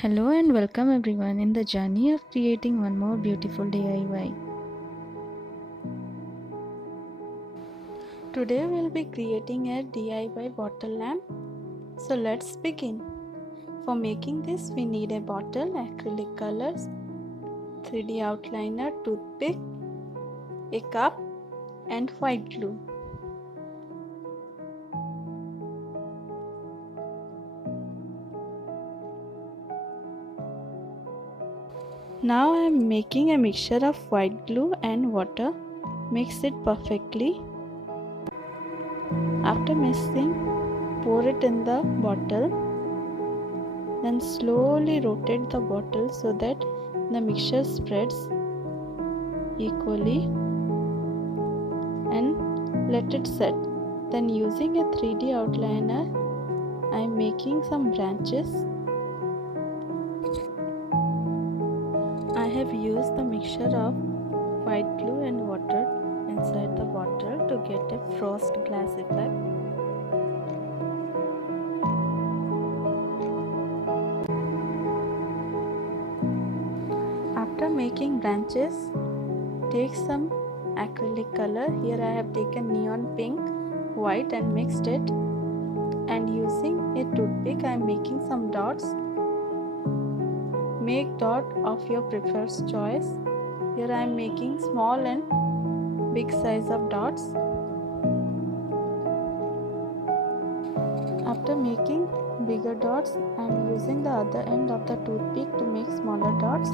Hello and welcome everyone in the journey of creating one more beautiful DIY. Today we'll be creating a DIY bottle lamp. So let's begin. For making this we need a bottle, acrylic colors, 3D outliner, toothpick, a cup and white glue. Now I am making a mixture of white glue and water. Mix it perfectly. After mixing, pour it in the bottle. Then slowly rotate the bottle so that the mixture spreads equally and let it set. Then using a 3D outliner, I am making some branches. I have used the mixture of white glue and water inside the bottle to get a frost glass effect. After making branches, take some acrylic color. Here I have taken neon pink, white and mixed it, and using a toothpick I am making some dots. Make dot of your preferred choice. Here I am making small and big size of dots. After making bigger dots, I am using the other end of the toothpick to make smaller dots.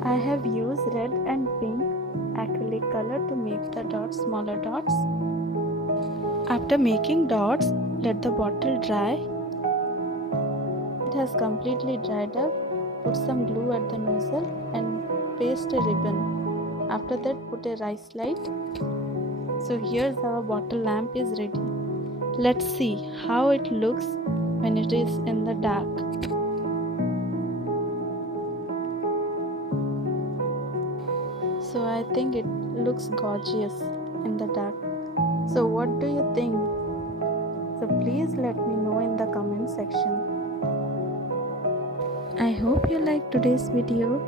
I have used red and pink acrylic color to make the dots smaller dots. After making dots, let the bottle dry. It has completely dried up. Put some glue at the nozzle and paste a ribbon. After that, put a rice light. So here's our bottle lamp is ready. Let's see how it looks when it is in the dark. So I think it looks gorgeous in the dark. So what do you think? So please let me know in the comment section. I hope you liked today's video.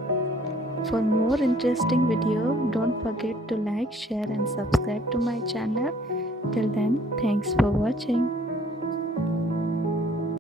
For more interesting video, don't forget to like, share and subscribe to my channel. Till then, thanks for watching.